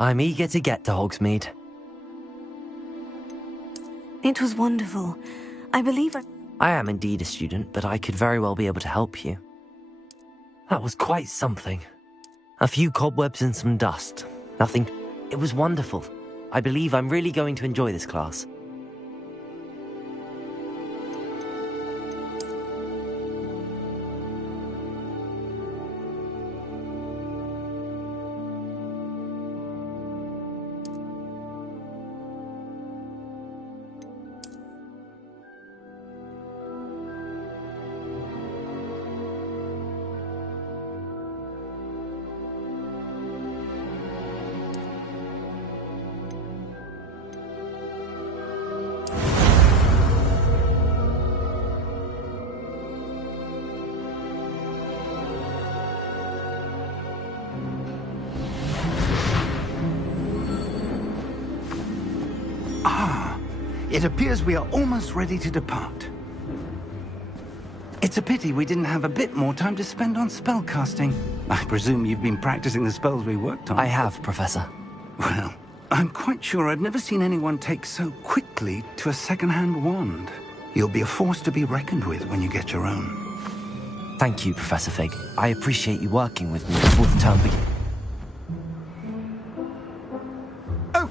I'm eager to get to Hogsmid. It was wonderful. I believe I am indeed a student, but I could very well be able to help you. That was quite something. A few cobwebs and some dust. Nothing. It was wonderful. I believe I'm really going to enjoy this class. It appears we are almost ready to depart. It's a pity we didn't have a bit more time to spend on spellcasting. I presume you've been practicing the spells we worked on. I have, Professor. Well, I'm quite sure I've never seen anyone take so quickly to a second-hand wand. You'll be a force to be reckoned with when you get your own. Thank you, Professor Fig. I appreciate you working with me before the term begins. Oh,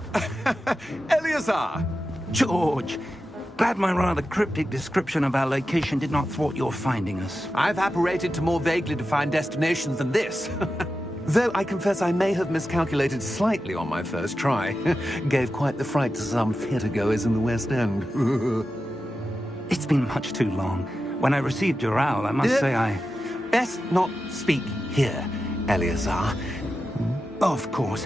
Eleazar! George, glad my rather cryptic description of our location did not thwart your finding us. I've apparated to more vaguely defined destinations than this. Though I confess I may have miscalculated slightly on my first try. Gave quite the fright to some theatre-goers in the West End. It's been much too long. When I received your owl, I must say I... Best not speak here, Eleazar. Of course.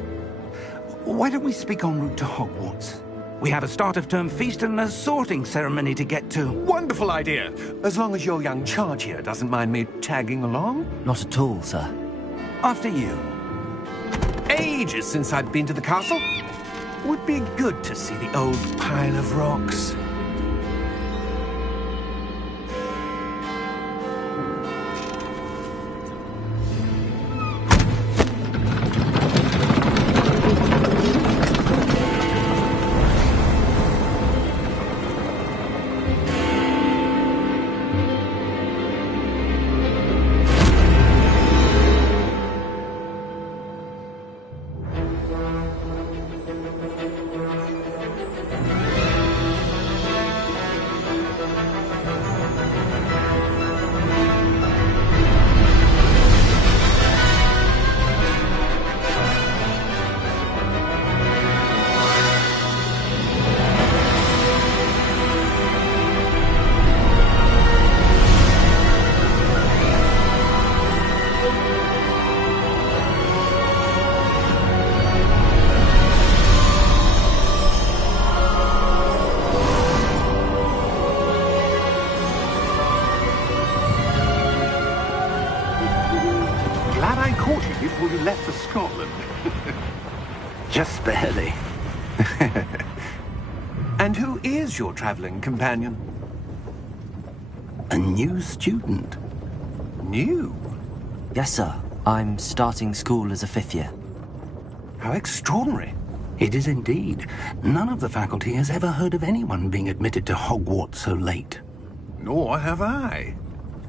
Why don't we speak en route to Hogwarts? We have a start-of-term feast and a sorting ceremony to get to. Wonderful idea! As long as your young charge here doesn't mind me tagging along. Not at all, sir. After you. Ages since I'd been to the castle. Would be good to see the old pile of rocks. Before you left for Scotland. Just barely. And who is your traveling companion? A new student. New? Yes, sir. I'm starting school as a 5th year. How extraordinary. It is indeed. None of the faculty has ever heard of anyone being admitted to Hogwarts so late. Nor have I.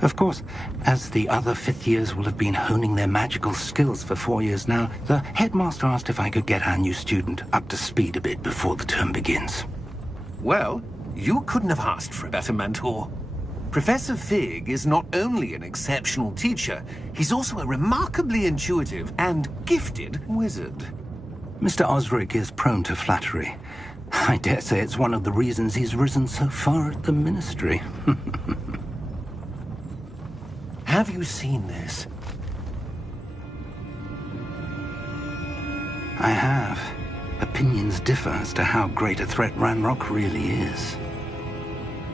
Of course, as the other 5th years will have been honing their magical skills for 4 years now, the headmaster asked if I could get our new student up to speed a bit before the term begins. Well, you couldn't have asked for a better mentor. Professor Fig is not only an exceptional teacher, he's also a remarkably intuitive and gifted wizard. Mr. Osric is prone to flattery. I dare say it's one of the reasons he's risen so far at the ministry. Have you seen this? I have. Opinions differ as to how great a threat Ranrock really is.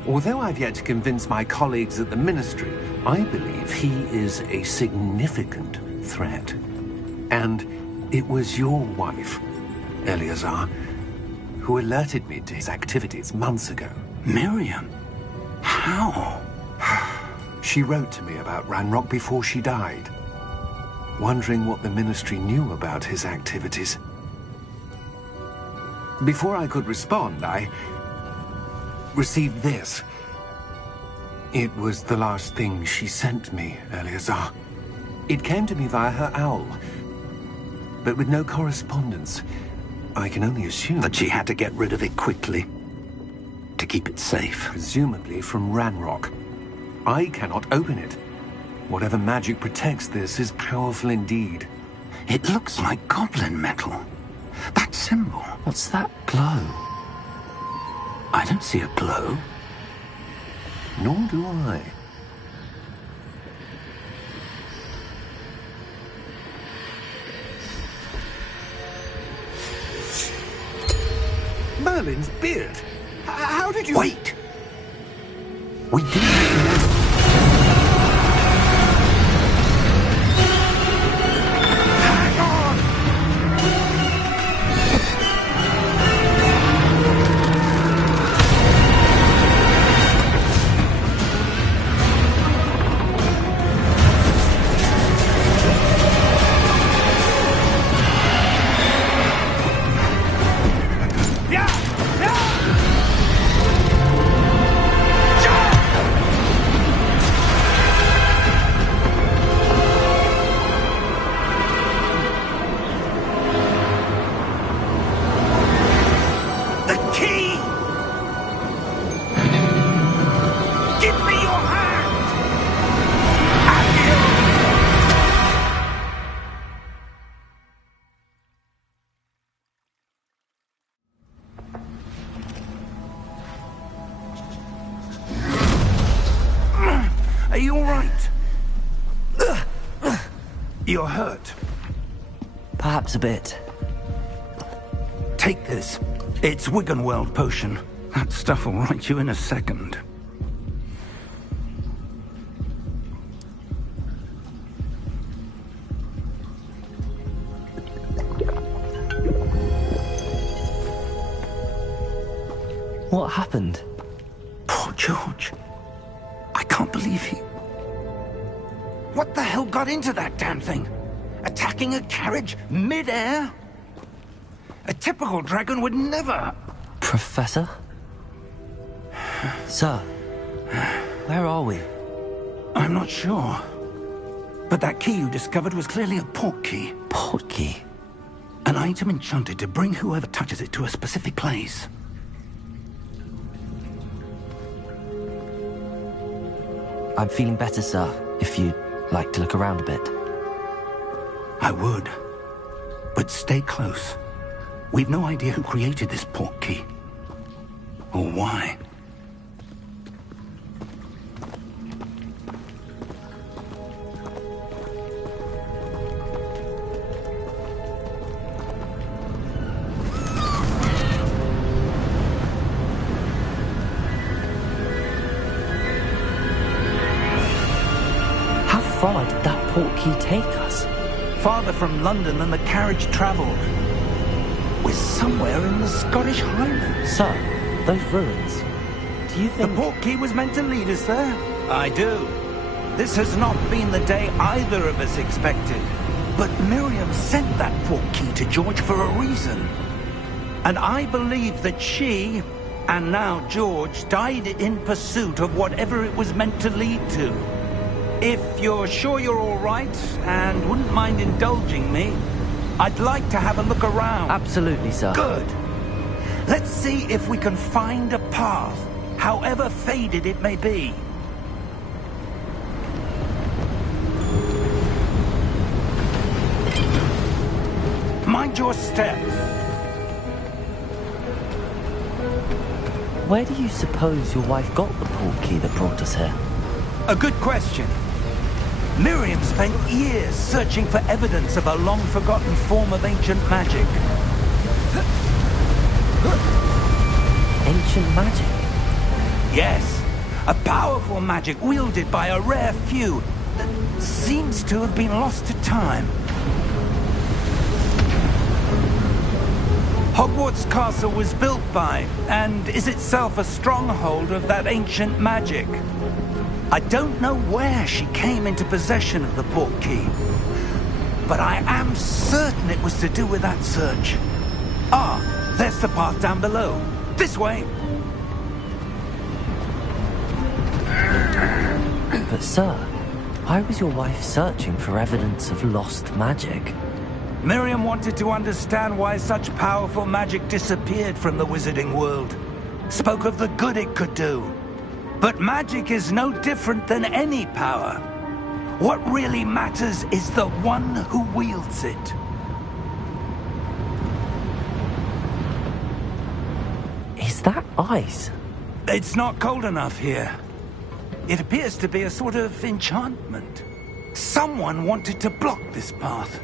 Although I've yet to convince my colleagues at the Ministry, I believe he is a significant threat. And it was your wife, Eleazar, who alerted me to his activities months ago. Miriam? How? She wrote to me about Ranrock before she died, wondering what the Ministry knew about his activities. Before I could respond, I received this. It was the last thing she sent me, Eleazar. It came to me via her owl, but with no correspondence. I can only assume That she had to get rid of it quickly, to keep it safe. presumably from Ranrock. I cannot open it. Whatever magic protects this is powerful indeed. It looks like goblin metal. That symbol. What's that glow? I don't see a glow. Nor do I. Merlin's beard. How did you... Wait! We didn't... Are you all right? You're hurt. Perhaps a bit. Take this. It's Wiggenweld potion. That stuff will right you in a second. What happened? Poor George. I can't believe he... What the hell got into that damn thing? Attacking a carriage mid-air? A typical dragon would never... Professor? Sir, where are we? I'm not sure. But that key you discovered was clearly a port key. Port key? An item enchanted to bring whoever touches it to a specific place. I'm feeling better, sir, if you'd like to look around a bit. I would. But stay close. We've no idea who created this port key. Or why. How far did that port key take us? Farther from London than the carriage travelled. We're somewhere in the Scottish Highlands. Sir, those ruins. Do you The think... port key was meant to lead us there? I do. This has not been the day either of us expected. But Miriam sent that port key to George for a reason. And I believe that she, and now George, died in pursuit of whatever it was meant to lead to. If you're sure you're all right, and wouldn't mind indulging me, I'd like to have a look around. Absolutely, sir. Good. Let's see if we can find a path, however faded it may be. Mind your step. Where do you suppose your wife got the port key that brought us here? A good question. Miriam spent years searching for evidence of a long-forgotten form of ancient magic. Ancient magic? Yes, a powerful magic wielded by a rare few that seems to have been lost to time. Hogwarts Castle was built by, and is itself a stronghold of that ancient magic. I don't know where she came into possession of the port key, but I am certain it was to do with that search. Ah, There's the path down below. This way. But sir, why was your wife searching for evidence of lost magic? Miriam wanted to understand why such powerful magic disappeared from the wizarding world. Spoke of the good it could do. But magic is no different than any power. What really matters is the one who wields it. Is that ice? It's not cold enough here. It appears to be a sort of enchantment. Someone wanted to block this path.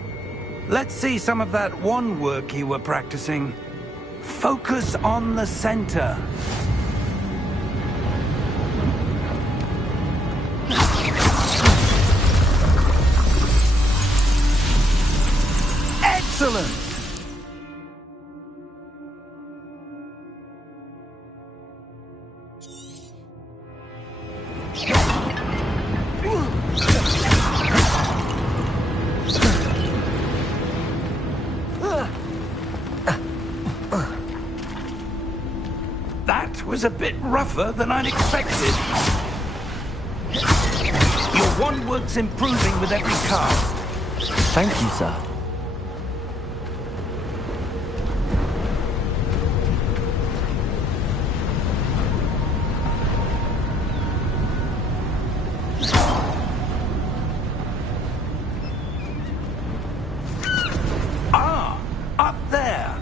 Let's see some of that wand work you were practicing. Focus on the center. Excellent! That was a bit rougher than I'd expected. Your wand work's improving with every cast. Thank you, sir. Ah, up there.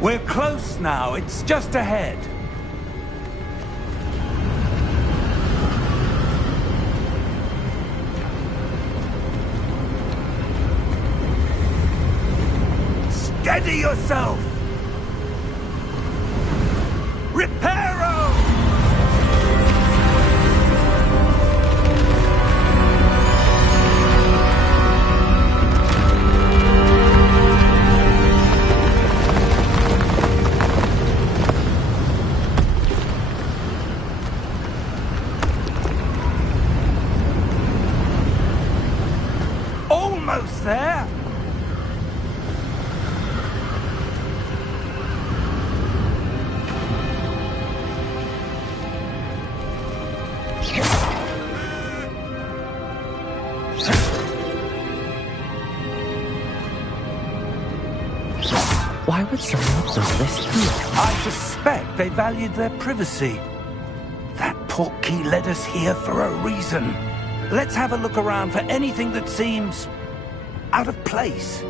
We're close now. It's just ahead. Steady yourself! Reparo! Almost there! Why would someone have done this here? I suspect they valued their privacy. That portkey led us here for a reason. Let's have a look around for anything that seems out of place.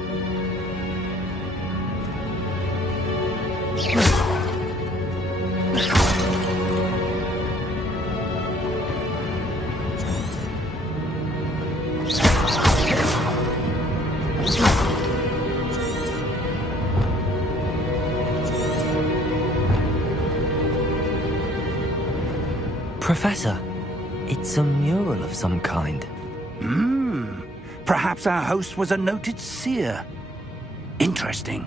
Professor, it's a mural of some kind. Perhaps our host was a noted seer. Interesting.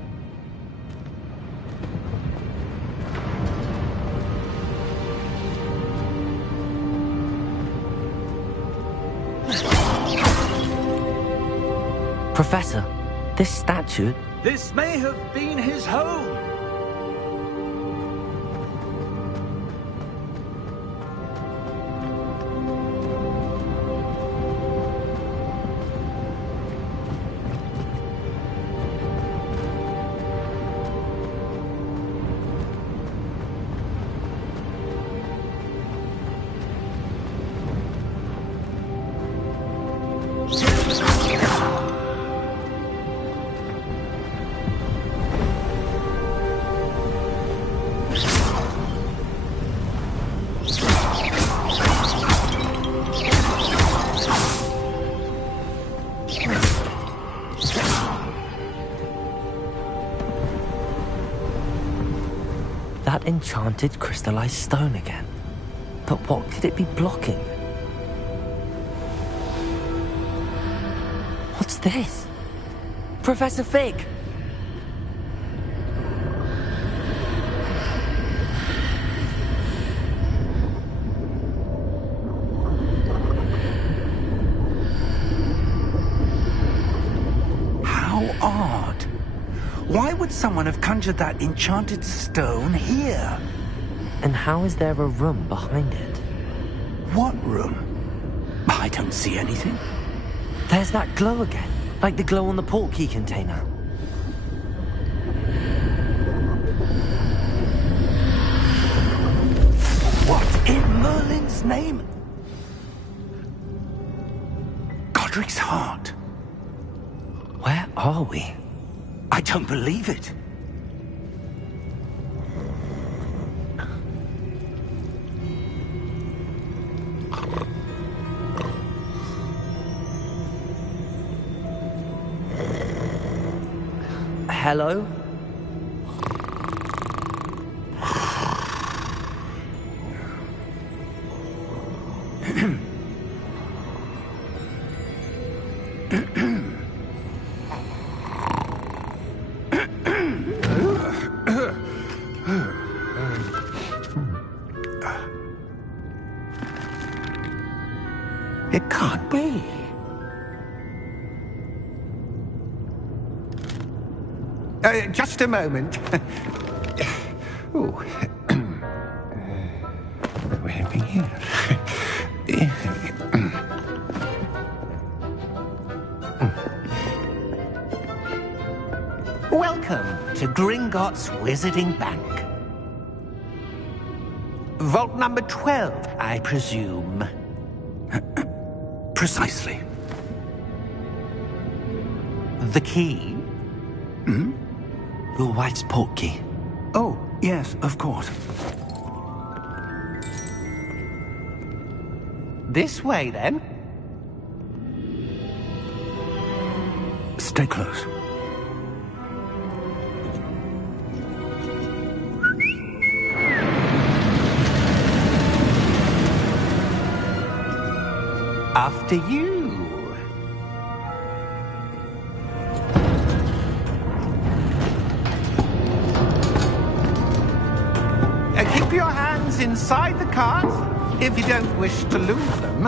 Professor, this statue... This may have been his home. That enchanted crystallized stone again. But what could it be blocking? What's this? Professor Fig! How odd. Why would someone have conjured that enchanted stone here? And how is there a room behind it? What room? I don't see anything. There's that glow again, like the glow on the portkey container. What in Merlin's name? Godric's heart. Where are we? I don't believe it. Hello? It can't be. Just a moment. Oh. Where are we here? Welcome to Gringotts Wizarding Bank. Vault number 12, I presume. Precisely. The key? Your wife's portkey. Oh, yes, of course. This way, then. Stay close. After you. Keep your hands inside the cart if you don't wish to lose them.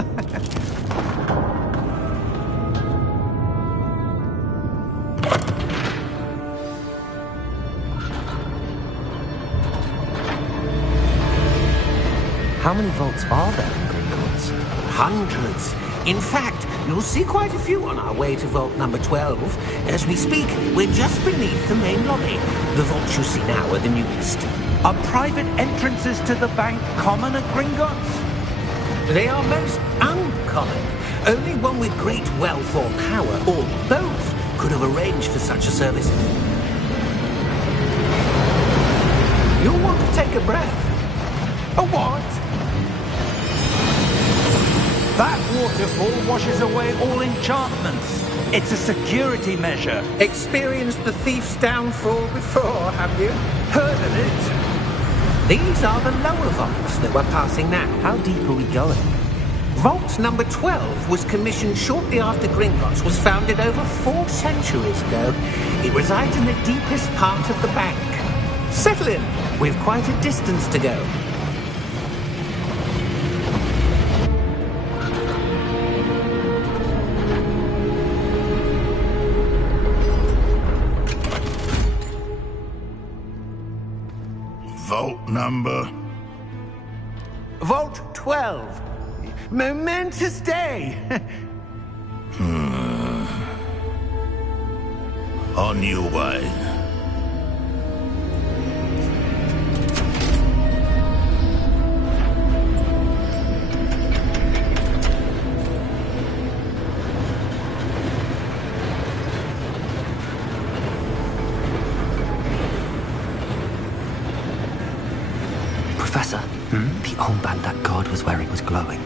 How many vaults are there in Gringotts? Hundreds. In fact, you'll see quite a few on our way to vault number 12. As we speak, we're just beneath the main lobby. The vaults you see now are the newest. Are private entrances to the bank common at Gringotts? They are most uncommon. Only one with great wealth or power, or both, could have arranged for such a service. You'll want to take a breath. A what? That waterfall washes away all enchantments. It's a security measure. Experienced the thief's downfall before, have you? Heard of it? These are the lower vaults that we're passing now. How deep are we going? Vault number 12 was commissioned shortly after Gringotts was founded over 4 centuries ago. It resides in the deepest part of the bank. Settle in. We've quite a distance to go. Vault number? Vault 12. Momentous day. On your way. Professor, the armband that guard was wearing was glowing.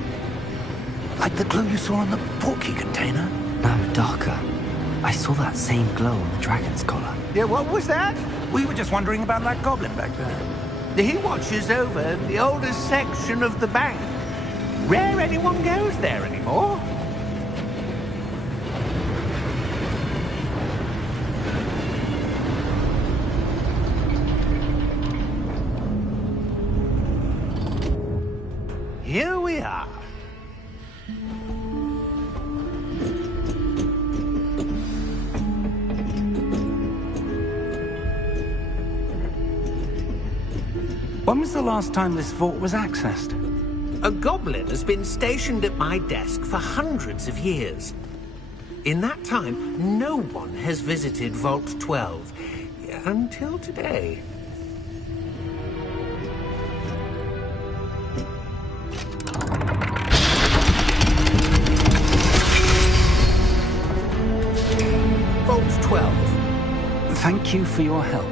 Like the glow you saw on the portkey container? No, darker. I saw that same glow on the dragon's collar. Yeah, what was that? We were just wondering about that goblin back there. He watches over the oldest section of the bank. Rare anyone goes there anymore. Here we are. When was the last time this vault was accessed? A goblin has been stationed at my desk for hundreds of years. In that time, no one has visited Vault 12 until today. Vault 12. Thank you for your help.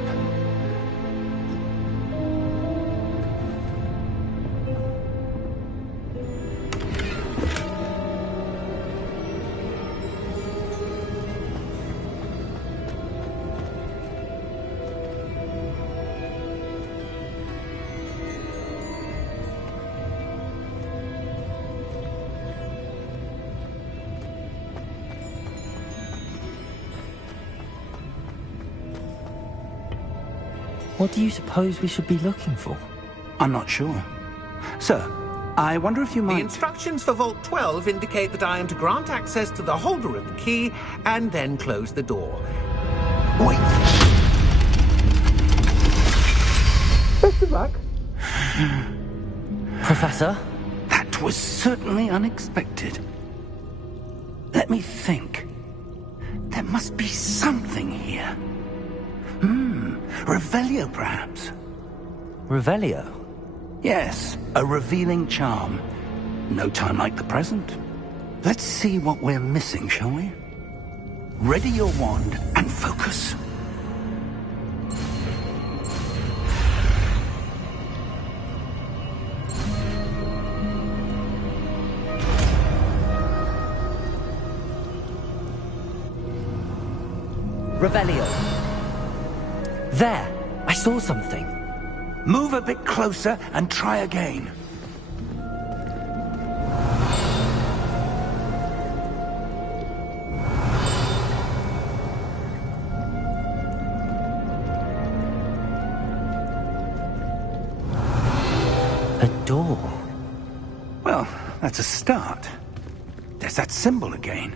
What do you suppose we should be looking for? I'm not sure. Sir, I wonder if you might... The instructions for Vault 12 indicate that I am to grant access to the holder of the key and then close the door. Wait! Best of luck. Professor? That was certainly unexpected. Let me think. There must be something here. Revelio, perhaps? Revelio? Yes, a revealing charm. No time like the present. Let's see what we're missing, shall we? Ready your wand and focus. Revelio. There! I saw something. Move a bit closer and try again. A door. Well, that's a start. There's that symbol again.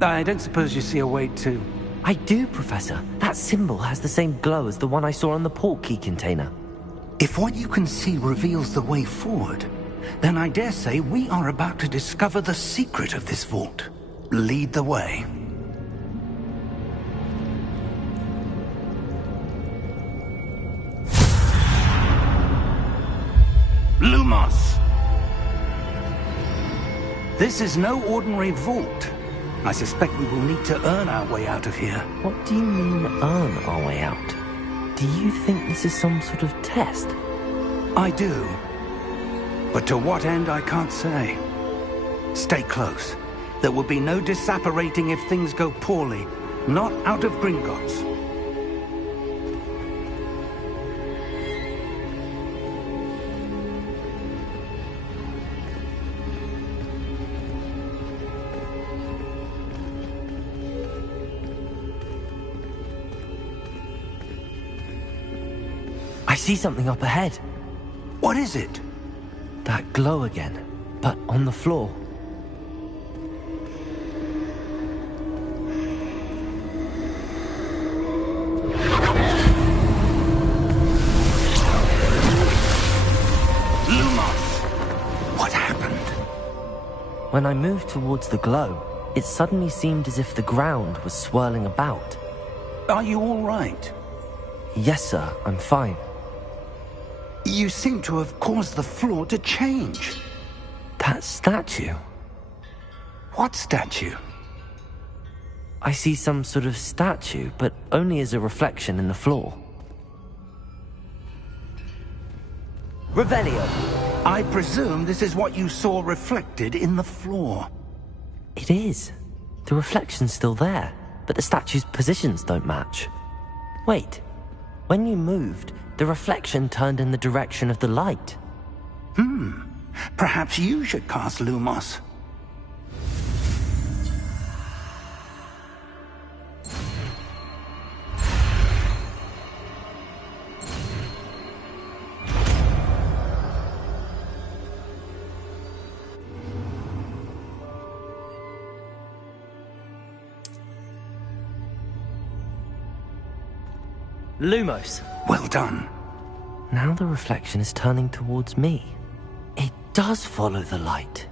I don't suppose you see a way to... I do, Professor. That symbol has the same glow as the one I saw on the port key container. If what you can see reveals the way forward, then I dare say we are about to discover the secret of this vault. Lead the way. Lumos! This is no ordinary vault. I suspect we will need to earn our way out of here. What do you mean, earn our way out? Do you think this is some sort of test? I do. But to what end, I can't say. Stay close. There will be no disapparating if things go poorly. Not out of Gringotts. I see something up ahead. What is it? That glow again, but on the floor. Lumos! What happened? When I moved towards the glow, it suddenly seemed as if the ground was swirling about. Are you all right? Yes, sir, I'm fine. You seem to have caused the floor to change. That statue? What statue? I see some sort of statue, but only as a reflection in the floor. Revelio! I presume this is what you saw reflected in the floor. It is. The reflection's still there, but the statue's positions don't match. Wait, when you moved, The reflection turned in the direction of the light. Perhaps you should cast Lumos. Lumos. Well done. Now the reflection is turning towards me. It does follow the light.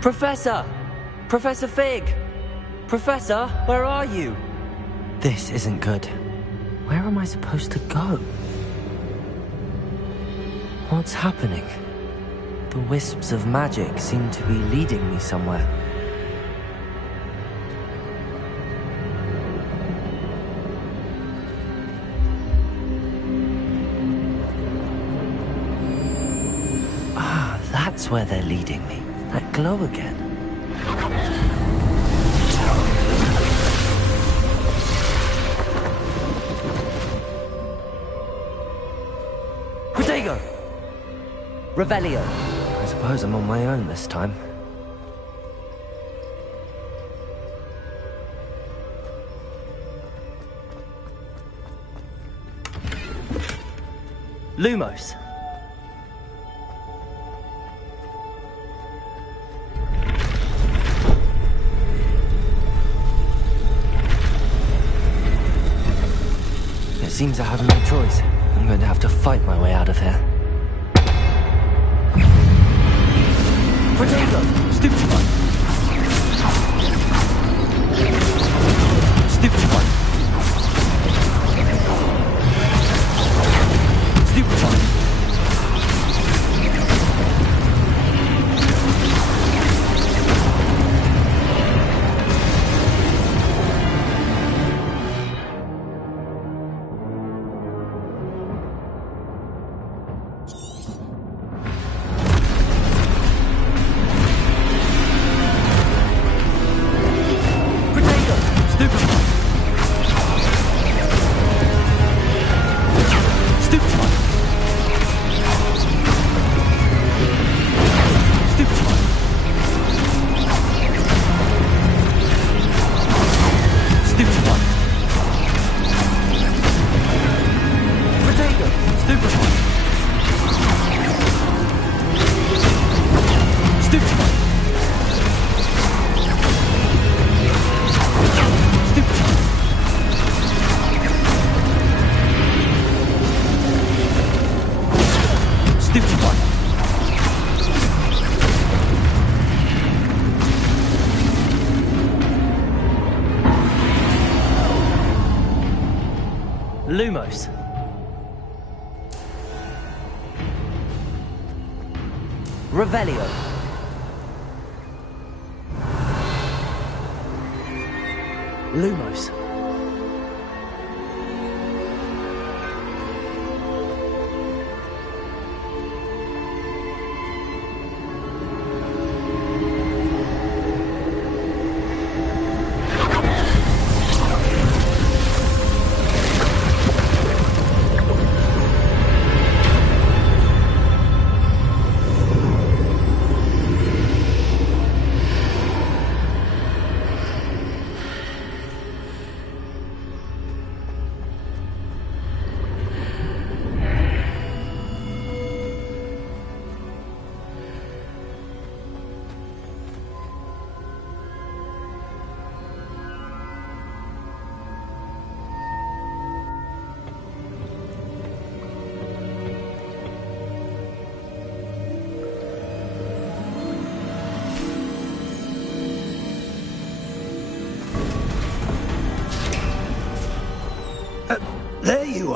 Professor! Professor Fig! Professor, where are you? This isn't good. Where am I supposed to go? What's happening? The wisps of magic seem to be leading me somewhere. Ah, that's where they're leading me. That glow again. Protego! Revelio. I suppose I'm on my own this time. Lumos. Seems I have no choice. I'm going to have to fight my way out of here. Protego! Stupefy! Stupefy! Stupefy! Lumos. Revelio. Lumos.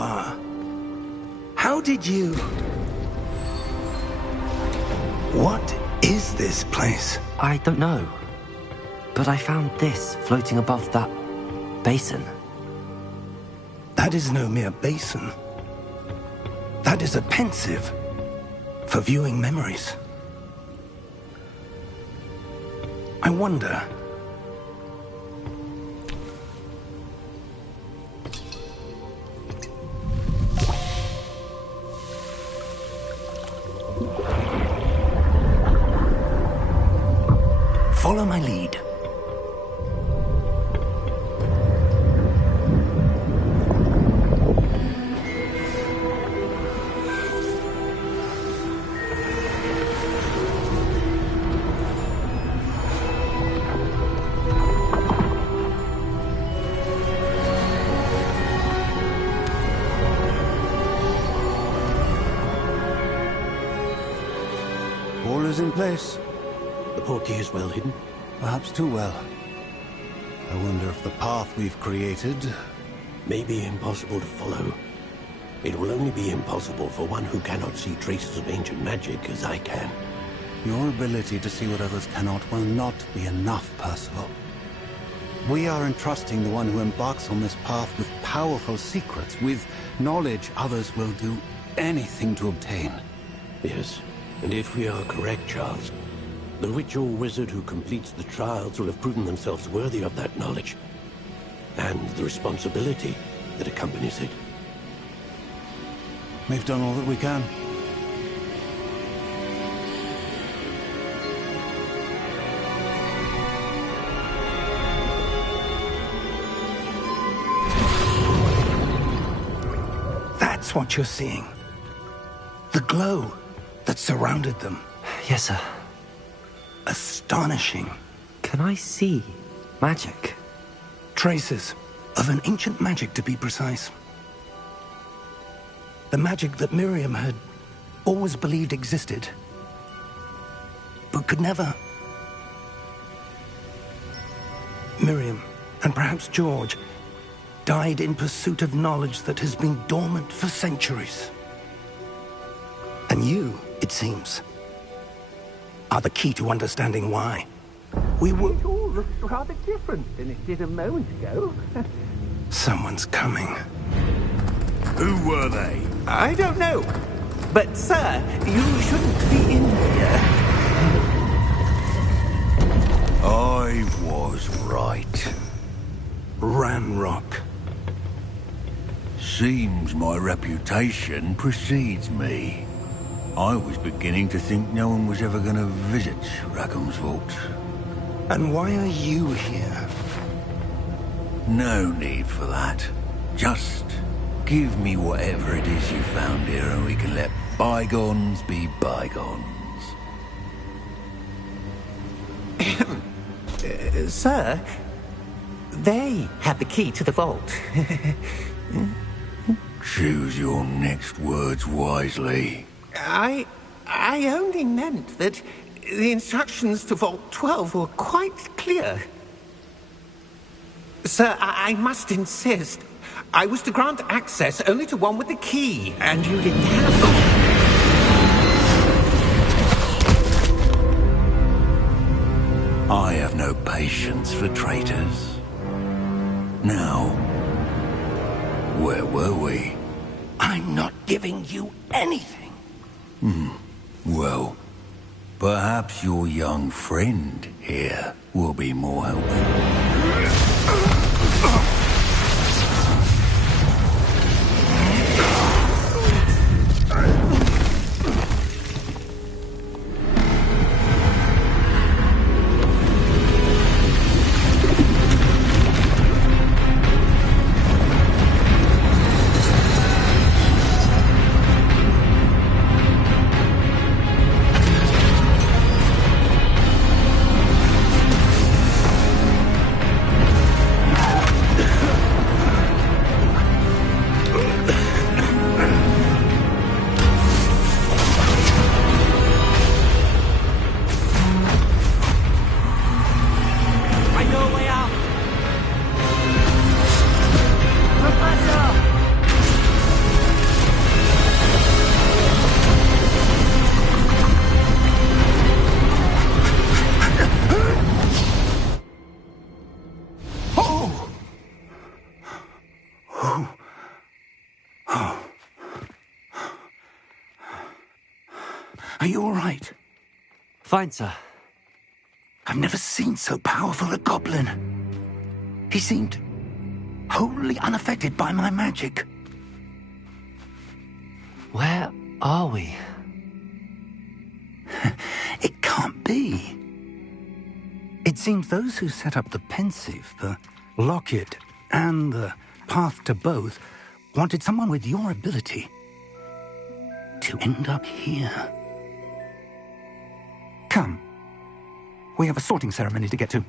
are. How did you... What is this place? I don't know. But I found this floating above that basin. That is no mere basin. That is a pensive for viewing memories. I wonder... Follow my lead. All is in place. The portkey is well hidden. Perhaps too well. I wonder if the path we've created... May be impossible to follow. It will only be impossible for one who cannot see traces of ancient magic as I can. Your ability to see what others cannot will not be enough, Percival. We are entrusting the one who embarks on this path with powerful secrets, with knowledge others will do anything to obtain. Yes, and if we are correct, Charles, the witch or wizard who completes the trials will have proven themselves worthy of that knowledge, and the responsibility that accompanies it. We've done all that we can. That's what you're seeing. The glow that surrounded them. Yes, sir. Astonishing. Can I see magic? Traces of an ancient magic, to be precise. The magic that Miriam had always believed existed, but could never. Miriam, and perhaps George, died in pursuit of knowledge that has been dormant for centuries. And you, it seems, are the key to understanding why. We were... It all looks rather different than it did a moment ago. Someone's coming. Who were they? I don't know. But, sir, you shouldn't be in here. I was right. Ranrock. Seems my reputation precedes me. I was beginning to think no one was ever going to visit Rackham's vault. And why are you here? No need for that. Just give me whatever it is you found here and we can let bygones be bygones. Sir, they have the key to the vault. Choose your next words wisely. I only meant that the instructions to Vault 12 were quite clear. Sir, I must insist. I was to grant access only to one with the key, and you didn't have them. I have no patience for traitors. Now, where were we? I'm not giving you anything. Well, perhaps your young friend here will be more helpful. right? Fine, sir. I've never seen so powerful a goblin. He seemed wholly unaffected by my magic. Where are we? It can't be. It seems those who set up the pensive, the locket, and the path to both wanted someone with your ability to end up here. Come. We have a sorting ceremony to get to.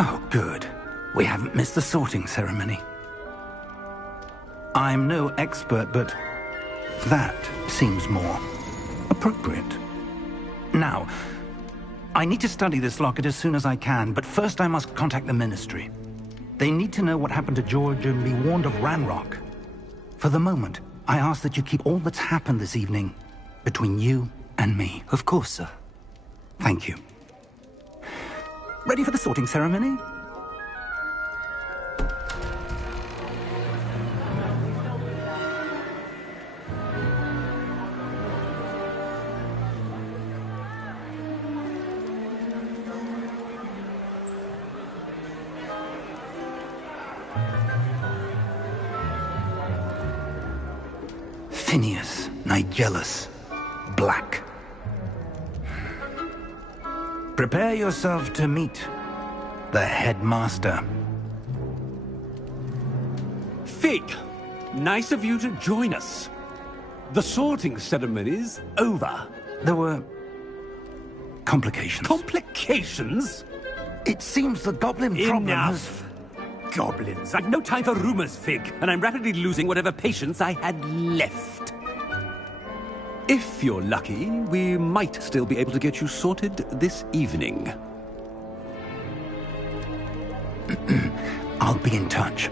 Oh, good. We haven't missed the sorting ceremony. I'm no expert, but that seems more appropriate. Now, I need to study this locket as soon as I can, but first I must contact the Ministry. They need to know what happened to George and be warned of Ranrock. For the moment, I ask that you keep all that's happened this evening between you and me. Of course, sir. Thank you. Ready for the sorting ceremony? Phineas, Nigellus, Black. Prepare yourself to meet the headmaster. Fig, nice of you to join us. The sorting ceremony's over. There were complications. Complications? It seems the goblin problem Enough. Goblins. I've no time for rumors, Fig, and I'm rapidly losing whatever patience I had left. If you're lucky, we might still be able to get you sorted this evening. I'll be in touch.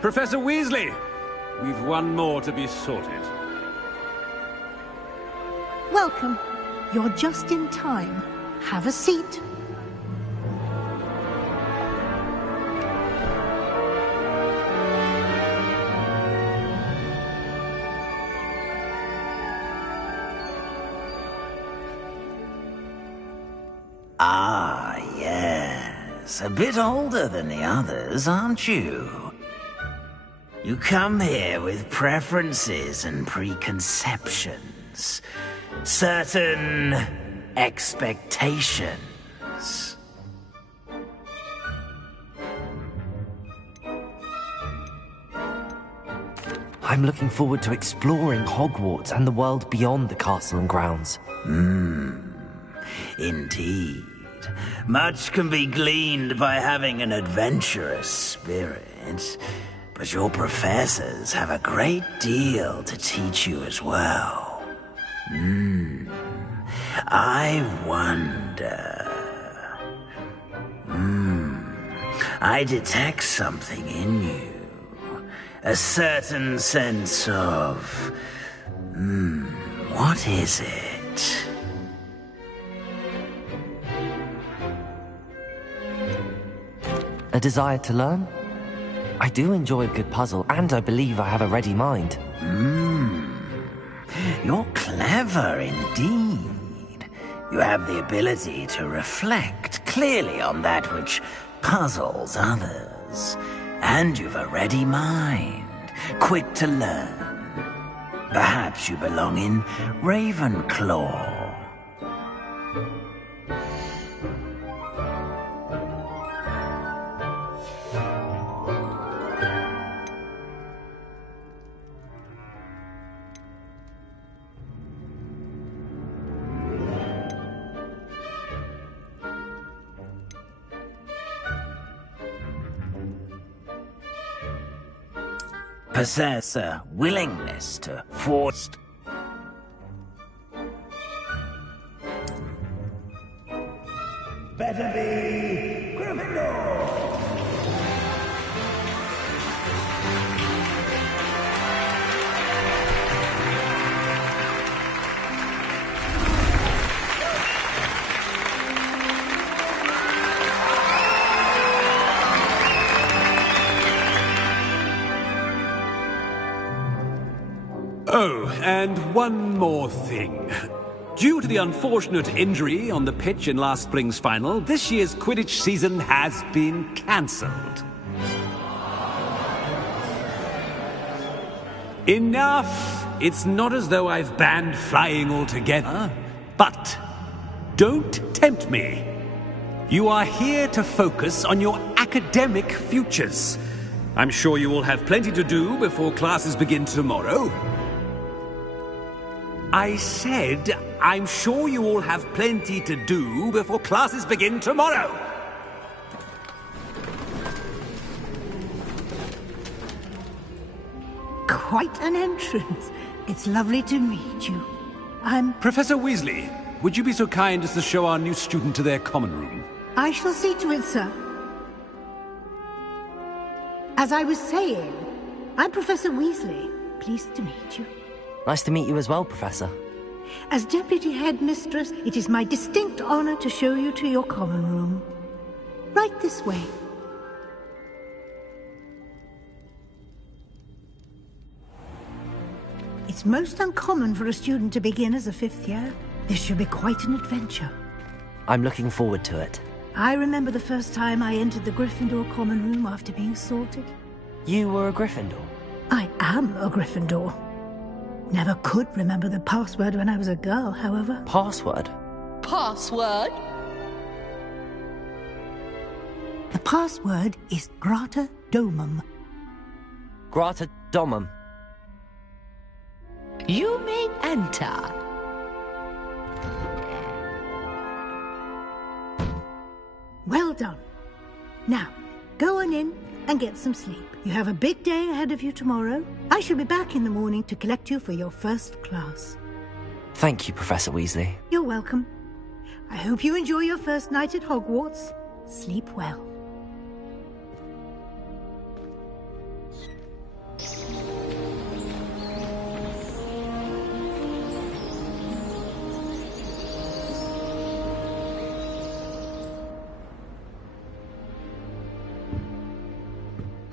Professor Weasley, we've one more to be sorted. Welcome. You're just in time. Have a seat. Ah, yes. A bit older than the others, aren't you? You come here with preferences and preconceptions. Certain expectations. I'm looking forward to exploring Hogwarts and the world beyond the castle and grounds. Indeed. Much can be gleaned by having an adventurous spirit, but your professors have a great deal to teach you as well. I wonder... I detect something in you. A certain sense of... what is it? A desire to learn? I do enjoy a good puzzle, and I believe I have a ready mind. You're clever indeed. You have the ability to reflect clearly on that which puzzles others. And you've a ready mind, quick to learn. Perhaps you belong in Ravenclaw. Possess a willingness to force. Better be Gryffindor. Oh, and one more thing. Due to the unfortunate injury on the pitch in last spring's final, this year's Quidditch season has been cancelled. Enough! It's not as though I've banned flying altogether, but don't tempt me. You are here to focus on your academic futures. I'm sure you will have plenty to do before classes begin tomorrow. I said, I'm sure you all have plenty to do before classes begin tomorrow. Quite an entrance. It's lovely to meet you. I'm... Professor Weasley, would you be so kind as to show our new student to their common room? I shall see to it, sir. As I was saying, I'm Professor Weasley. Pleased to meet you. Nice to meet you as well, Professor. As Deputy Headmistress, it is my distinct honor to show you to your common room. Right this way. It's most uncommon for a student to begin as a fifth year. This should be quite an adventure. I'm looking forward to it. I remember the first time I entered the Gryffindor common room after being sorted. You were a Gryffindor? I am a Gryffindor. Never could remember the password when I was a girl, however. Password? Password? The password is Grata Domum. Grata Domum. You may enter. Well done. Now, go on in and get some sleep. You have a big day ahead of you tomorrow. I shall be back in the morning to collect you for your first class. Thank you, Professor Weasley. You're welcome. I hope you enjoy your first night at Hogwarts. Sleep well.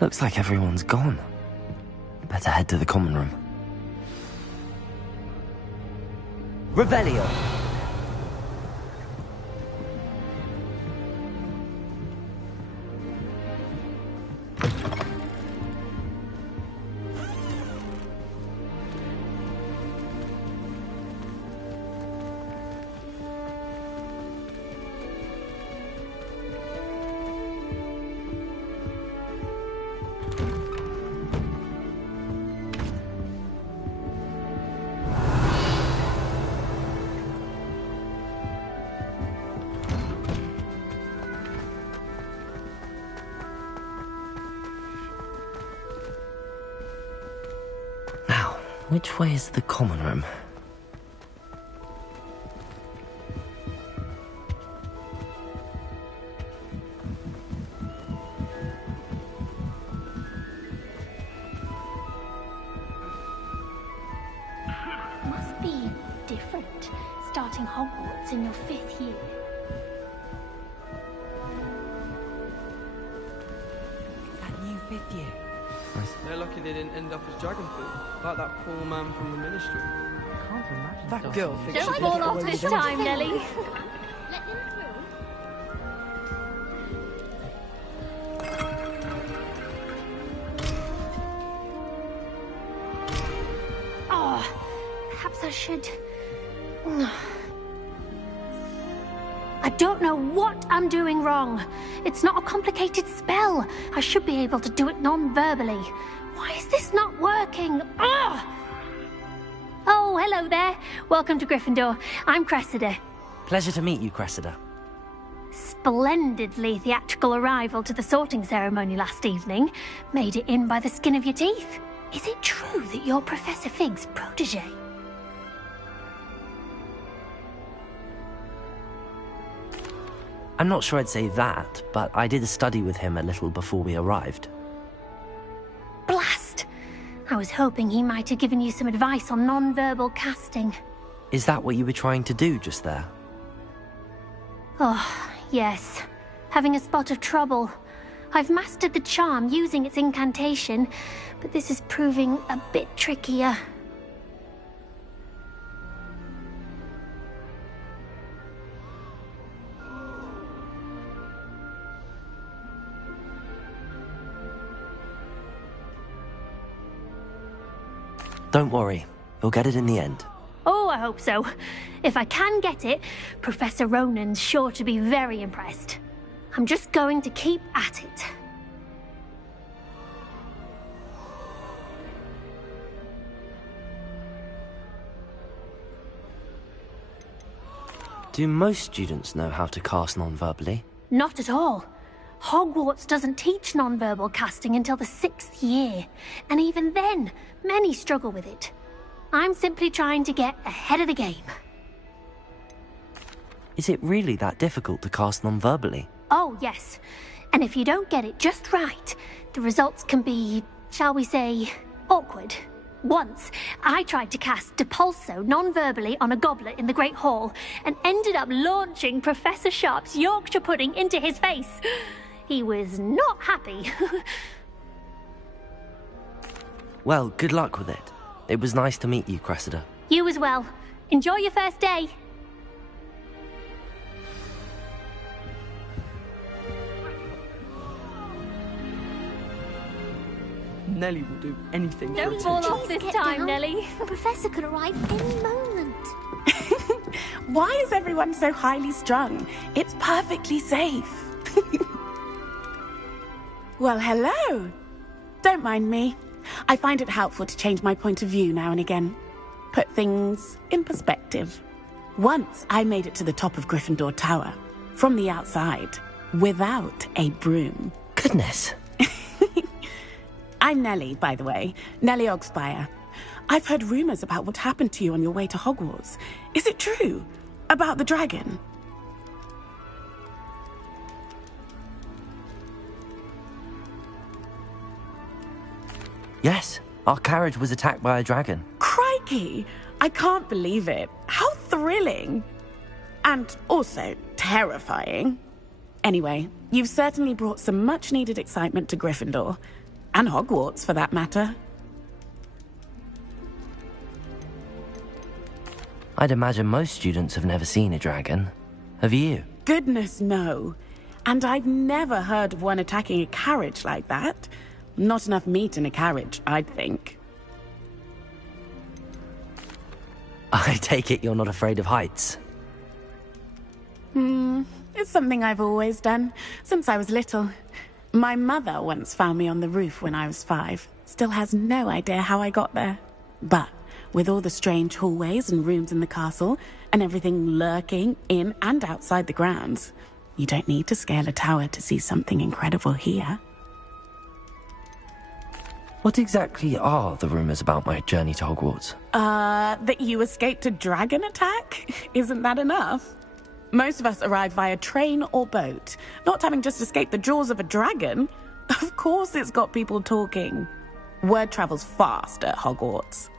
Looks like everyone's gone. Better head to the common room. Revelio! Which way is the common room? Must be different, starting Hogwarts in your 5th year. That new 5th year. Nice. They're lucky they didn't end up as dragon food, like that poor man from the ministry. I can't imagine that girl thinks Don't she fall can get off away this with time, anything. Nelly. Let him through. Oh, perhaps I should... I don't know what I'm doing wrong. It's not a complicated spell. I should be able to do it non-verbally. Why is this not working? Ugh! Oh, hello there. Welcome to Gryffindor. I'm Cressida. Pleasure to meet you, Cressida. Splendidly theatrical arrival to the sorting ceremony last evening. Made it in by the skin of your teeth. Is it true that you're Professor Fig's protege? I'm not sure I'd say that, but I did study with him a little before we arrived. Blast! I was hoping he might have given you some advice on non-verbal casting. Is that what you were trying to do just there? Oh, yes. Having a spot of trouble. I've mastered the charm using its incantation, but this is proving a bit trickier. Don't worry, you'll get it in the end. Oh, I hope so. If I can get it, Professor Ronan's sure to be very impressed. I'm just going to keep at it. Do most students know how to cast non-verbally? Not at all. Hogwarts doesn't teach non-verbal casting until the 6th year, and even then, many struggle with it. I'm simply trying to get ahead of the game. Is it really that difficult to cast non-verbally? Oh, yes. And if you don't get it just right, the results can be, shall we say, awkward. Once, I tried to cast Depulso non-verbally on a goblet in the Great Hall and ended up launching Professor Sharp's Yorkshire pudding into his face. He was not happy. Well, good luck with it. It was nice to meet you, Cressida. You as well. Enjoy your first day. Nelly will do anything for Don't fall attention. off this time, Nelly. The professor could arrive any moment. Why is everyone so highly strung? It's perfectly safe. Well, hello. Don't mind me. I find it helpful to change my point of view now and again. Put things in perspective. Once I made it to the top of Gryffindor Tower, from the outside, without a broom. Goodness. I'm Nelly, by the way. Nelly Ogspire. I've heard rumors about what happened to you on your way to Hogwarts. Is it true? About the dragon? Yes, our carriage was attacked by a dragon. Crikey! I can't believe it. How thrilling! And also terrifying. Anyway, you've certainly brought some much-needed excitement to Gryffindor. And Hogwarts, for that matter. I'd imagine most students have never seen a dragon. Have you? Goodness, no. And I've never heard of one attacking a carriage like that. Not enough meat in a carriage, I'd think. I take it you're not afraid of heights. It's something I've always done, since I was little. My mother once found me on the roof when I was 5. Still has no idea how I got there. But with all the strange hallways and rooms in the castle, and everything lurking in and outside the grounds, you don't need to scale a tower to see something incredible here. What exactly are the rumours about my journey to Hogwarts? That you escaped a dragon attack? Isn't that enough? Most of us arrive via train or boat, not having just escaped the jaws of a dragon. Of course it's got people talking. Word travels fast at Hogwarts.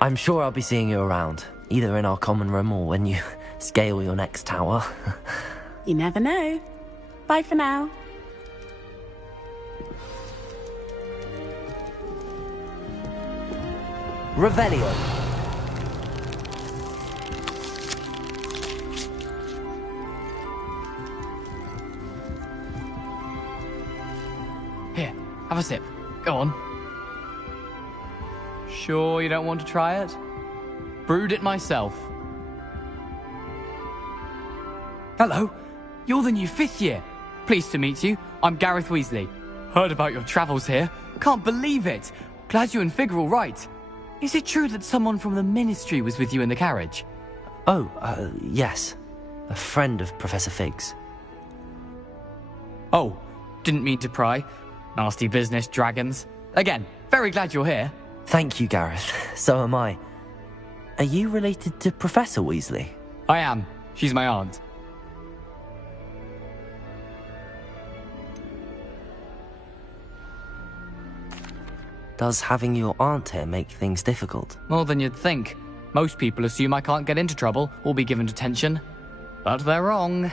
I'm sure I'll be seeing you around, either in our common room or when you scale your next tower. You never know. Bye for now. Revelio. Here, have a sip. Go on. Sure you don't want to try it? Brewed it myself. Hello, you're the new 5th year. Pleased to meet you. I'm Gareth Weasley. Heard about your travels here. Can't believe it. Glad you and Fig are all right. Is it true that someone from the Ministry was with you in the carriage? Oh, yes. A friend of Professor Fig's. Oh, didn't mean to pry. Nasty business, dragons. Again, very glad you're here. Thank you, Gareth. So am I. Are you related to Professor Weasley? I am. She's my aunt. Does having your aunt here make things difficult? More than you'd think. Most people assume I can't get into trouble or be given detention. But they're wrong.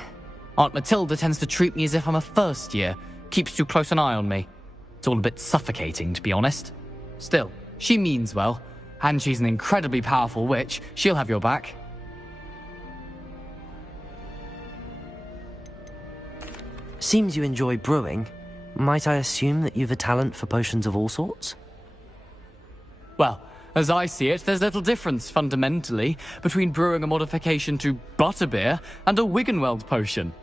Aunt Matilda tends to treat me as if I'm a first year. Keeps too close an eye on me. It's all a bit suffocating, to be honest. Still, she means well. And she's an incredibly powerful witch. She'll have your back. Seems you enjoy brewing. Might I assume that you've a talent for potions of all sorts? Well, as I see it, there's little difference, fundamentally, between brewing a modification to butterbeer and a Wiggenweld potion.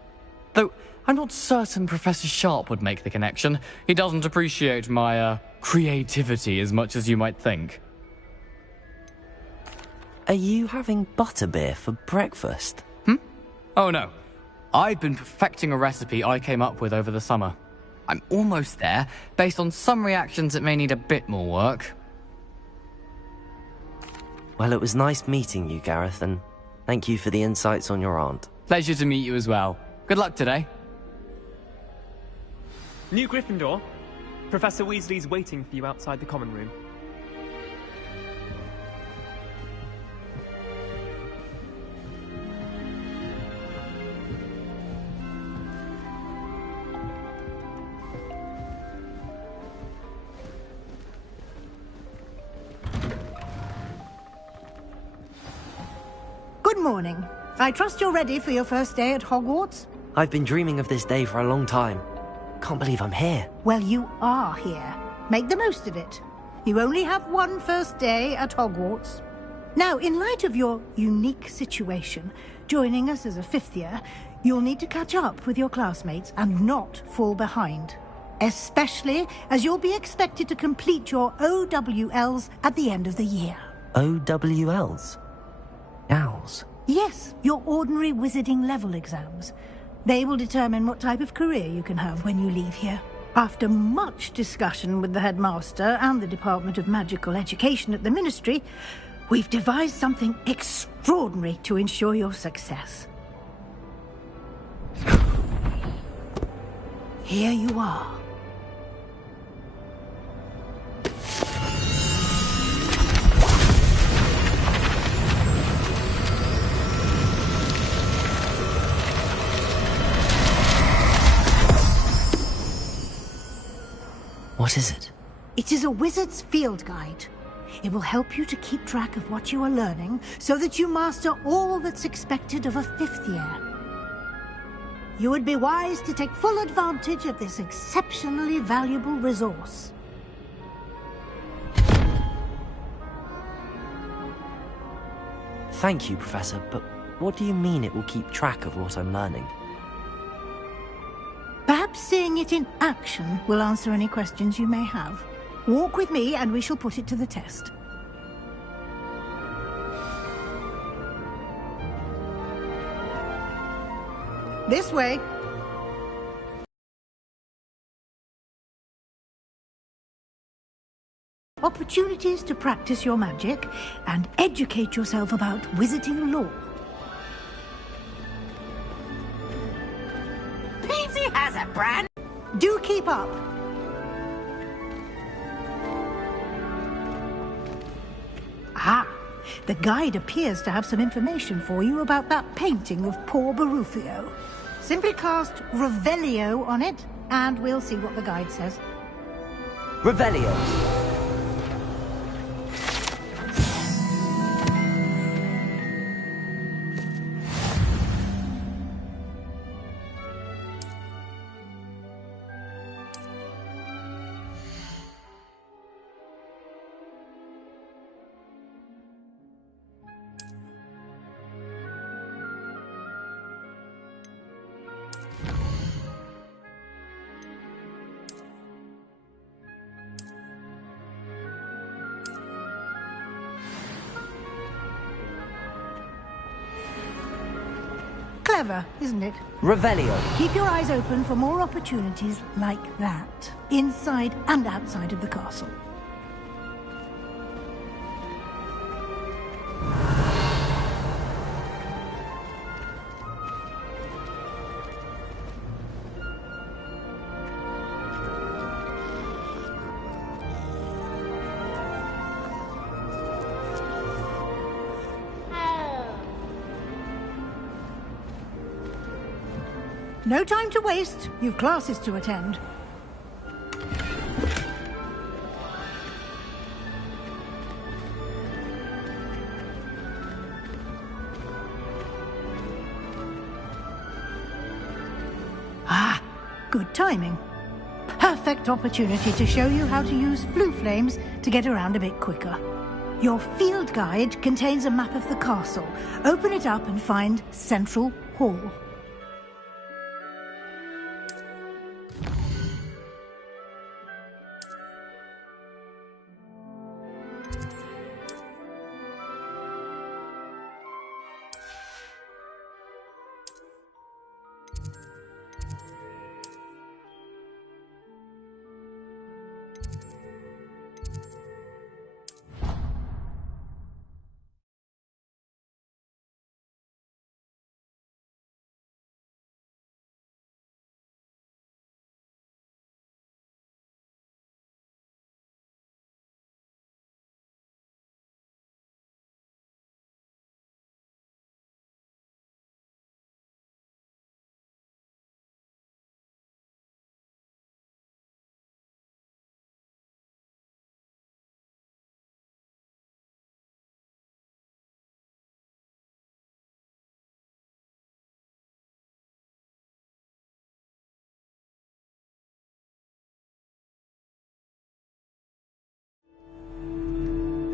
Though, I'm not certain Professor Sharp would make the connection. He doesn't appreciate my, creativity as much as you might think. Are you having butterbeer for breakfast? Oh no. I've been perfecting a recipe I came up with over the summer. I'm almost there, based on some reactions that may need a bit more work. Well, it was nice meeting you, Gareth, and thank you for the insights on your aunt. Pleasure to meet you as well. Good luck today. New Gryffindor. Professor Weasley's waiting for you outside the common room. Good morning. I trust you're ready for your first day at Hogwarts? I've been dreaming of this day for a long time. Can't believe I'm here. Well, you are here. Make the most of it. You only have one first day at Hogwarts. Now, in light of your unique situation, joining us as a 5th year, you'll need to catch up with your classmates and not fall behind. Especially as you'll be expected to complete your OWLs at the end of the year. OWLs? Owls? Yes, your ordinary wizarding level exams. They will determine what type of career you can have when you leave here. After much discussion with the headmaster and the Department of Magical Education at the Ministry, we've devised something extraordinary to ensure your success. Here you are. What is it? It is a wizard's field guide. It will help you to keep track of what you are learning so that you master all that's expected of a 5th year. You would be wise to take full advantage of this exceptionally valuable resource. Thank you, Professor, but what do you mean it will keep track of what I'm learning? Perhaps seeing it in action will answer any questions you may have. Walk with me and we shall put it to the test. This way. opportunities to practice your magic and educate yourself about wizarding lore. Peasy has a brand. Do keep up. Ah, the guide appears to have some information for you about that painting of poor Barufio. Simply cast Revelio on it, and we'll see what the guide says. Revelio. Clever, isn't it? Revelio. Keep your eyes open for more opportunities like that, inside and outside of the castle. No time to waste. You've classes to attend. Ah, good timing. Perfect opportunity to show you how to use flue flames to get around a bit quicker. Your field guide contains a map of the castle. Open it up and find Central Hall.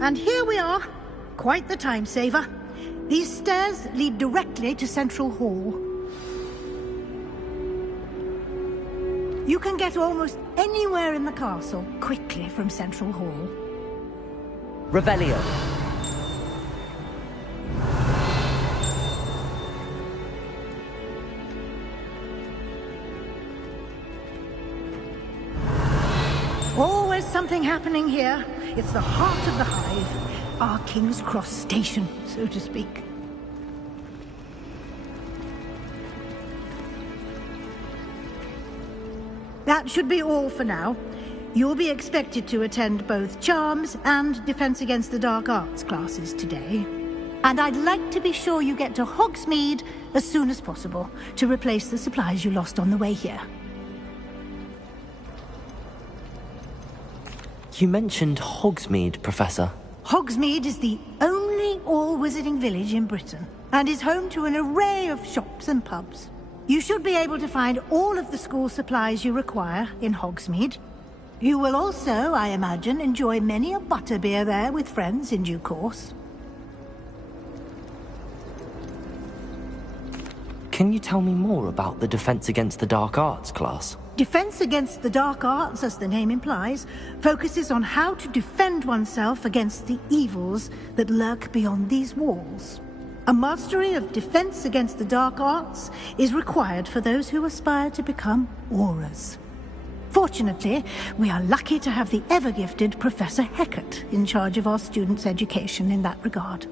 And here we are. Quite the time saver. These stairs lead directly to Central Hall. You can get almost anywhere in the castle quickly from Central Hall. Revelio. Always something happening here. It's the heart of the hive, our King's Cross station, so to speak. That should be all for now. You'll be expected to attend both Charms and Defense Against the Dark Arts classes today. And I'd like to be sure you get to Hogsmid as soon as possible to replace the supplies you lost on the way here. You mentioned Hogsmid, Professor. Hogsmid is the only all-wizarding village in Britain and is home to an array of shops and pubs. You should be able to find all of the school supplies you require in Hogsmid. You will also, I imagine, enjoy many a butterbeer there with friends in due course. Can you tell me more about the Defense Against the Dark Arts class? Defense Against the Dark Arts, as the name implies, focuses on how to defend oneself against the evils that lurk beyond these walls. A mastery of Defense Against the Dark Arts is required for those who aspire to become Aurors. Fortunately, we are lucky to have the ever-gifted Professor Heckert in charge of our students' education in that regard.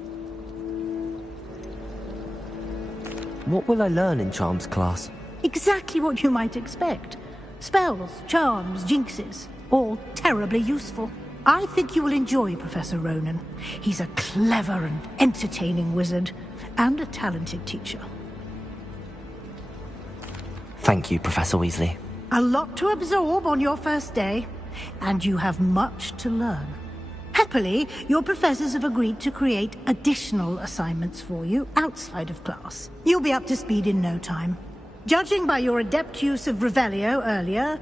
What will I learn in Charms class? Exactly what you might expect. Spells, charms, jinxes, all terribly useful. I think you will enjoy Professor Ronan. He's a clever and entertaining wizard, and a talented teacher. Thank you, Professor Weasley. A lot to absorb on your first day, and you have much to learn. Happily, your professors have agreed to create additional assignments for you outside of class. You'll be up to speed in no time. Judging by your adept use of Revelio earlier,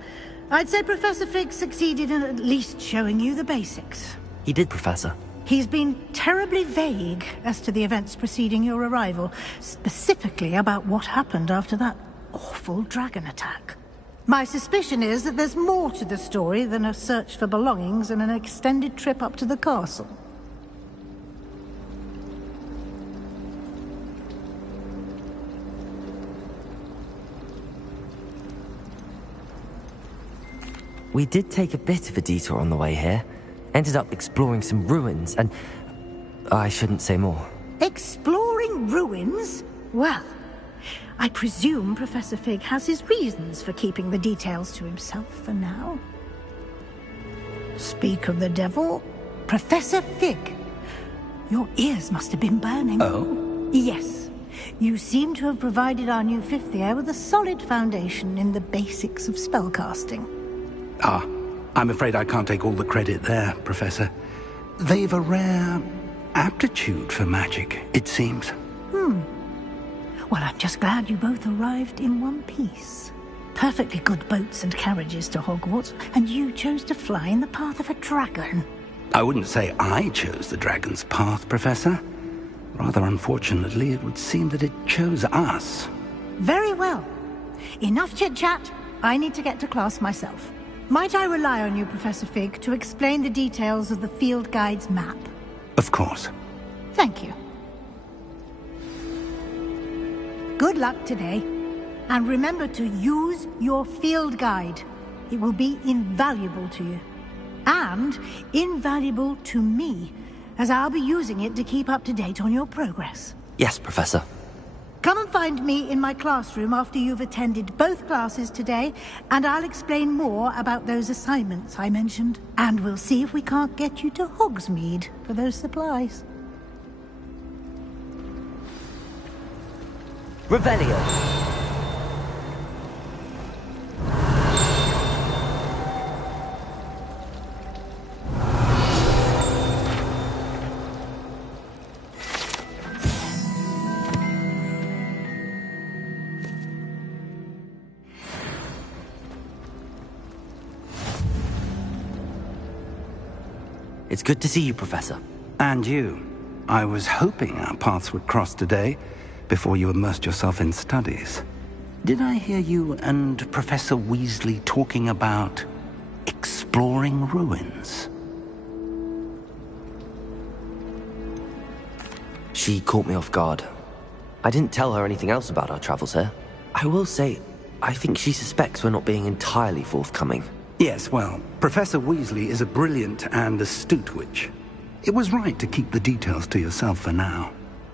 I'd say Professor Fig succeeded in at least showing you the basics. He did, Professor. He's been terribly vague as to the events preceding your arrival, specifically about what happened after that awful dragon attack. My suspicion is that there's more to the story than a search for belongings and an extended trip up to the castle. We did take a bit of a detour on the way here. Ended up exploring some ruins and... I shouldn't say more. Exploring ruins? Well, I presume Professor Fig has his reasons for keeping the details to himself for now. Speak of the devil, Professor Fig. Your ears must have been burning. Oh? Yes. You seem to have provided our new fifth year with a solid foundation in the basics of spellcasting. Ah, I'm afraid I can't take all the credit there, Professor. They've a rare aptitude for magic, it seems. Well, I'm just glad you both arrived in one piece. Perfectly good boats and carriages to Hogwarts, and you chose to fly in the path of a dragon. I wouldn't say I chose the dragon's path, Professor. Rather unfortunately, it would seem that it chose us. Very well. Enough chit-chat. I need to get to class myself. Might I rely on you, Professor Fig, to explain the details of the field guide's map? Of course. Thank you. Good luck today. And remember to use your field guide. It will be invaluable to you. And invaluable to me, as I'll be using it to keep up to date on your progress. Yes, Professor. Come and find me in my classroom after you've attended both classes today, and I'll explain more about those assignments I mentioned. And we'll see if we can't get you to Hogsmid for those supplies. Revelio. It's good to see you, Professor. And you. I was hoping our paths would cross today, before you immersed yourself in studies. Did I hear you and Professor Weasley talking about exploring ruins? She caught me off guard. I didn't tell her anything else about our travels here. I will say, I think she suspects we're not being entirely forthcoming. Yes, well, Professor Weasley is a brilliant and astute witch. It was right to keep the details to yourself for now.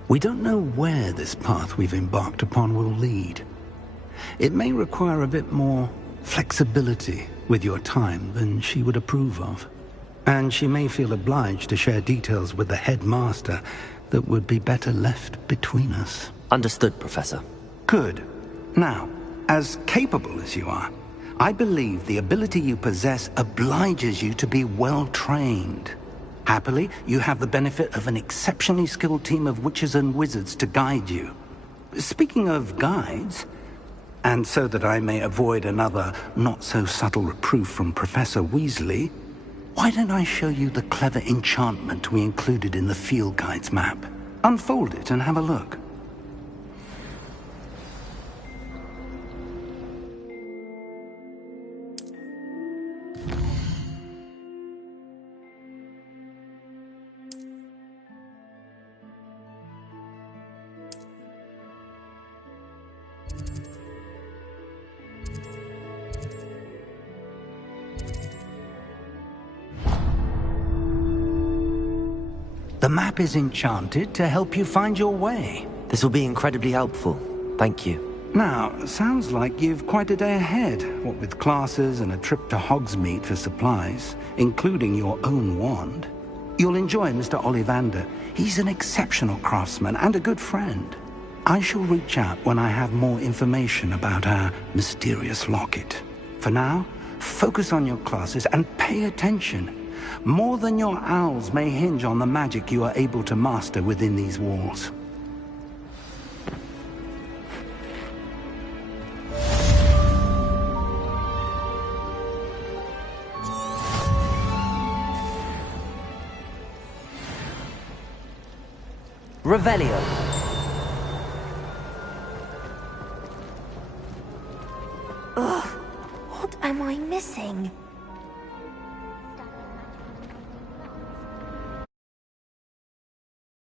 We don't know where this path we've embarked upon will lead. It may require a bit more flexibility with your time than she would approve of. And she may feel obliged to share details with the headmaster that would be better left between us. Understood, Professor. Good. Now, as capable as you are, I believe the ability you possess obliges you to be well trained. Happily, you have the benefit of an exceptionally skilled team of witches and wizards to guide you. Speaking of guides, and so that I may avoid another not-so-subtle reproof from Professor Weasley, why don't I show you the clever enchantment we included in the field guide's map? Unfold it and have a look. The map is enchanted to help you find your way. This will be incredibly helpful. Thank you. Now, sounds like you've quite a day ahead, what with classes and a trip to Hogsmid for supplies, including your own wand. You'll enjoy Mr. Ollivander. He's an exceptional craftsman and a good friend. I shall reach out when I have more information about our mysterious locket. For now, focus on your classes and pay attention. More than your owls may hinge on the magic you are able to master within these walls. Revelio. Ugh, what am I missing?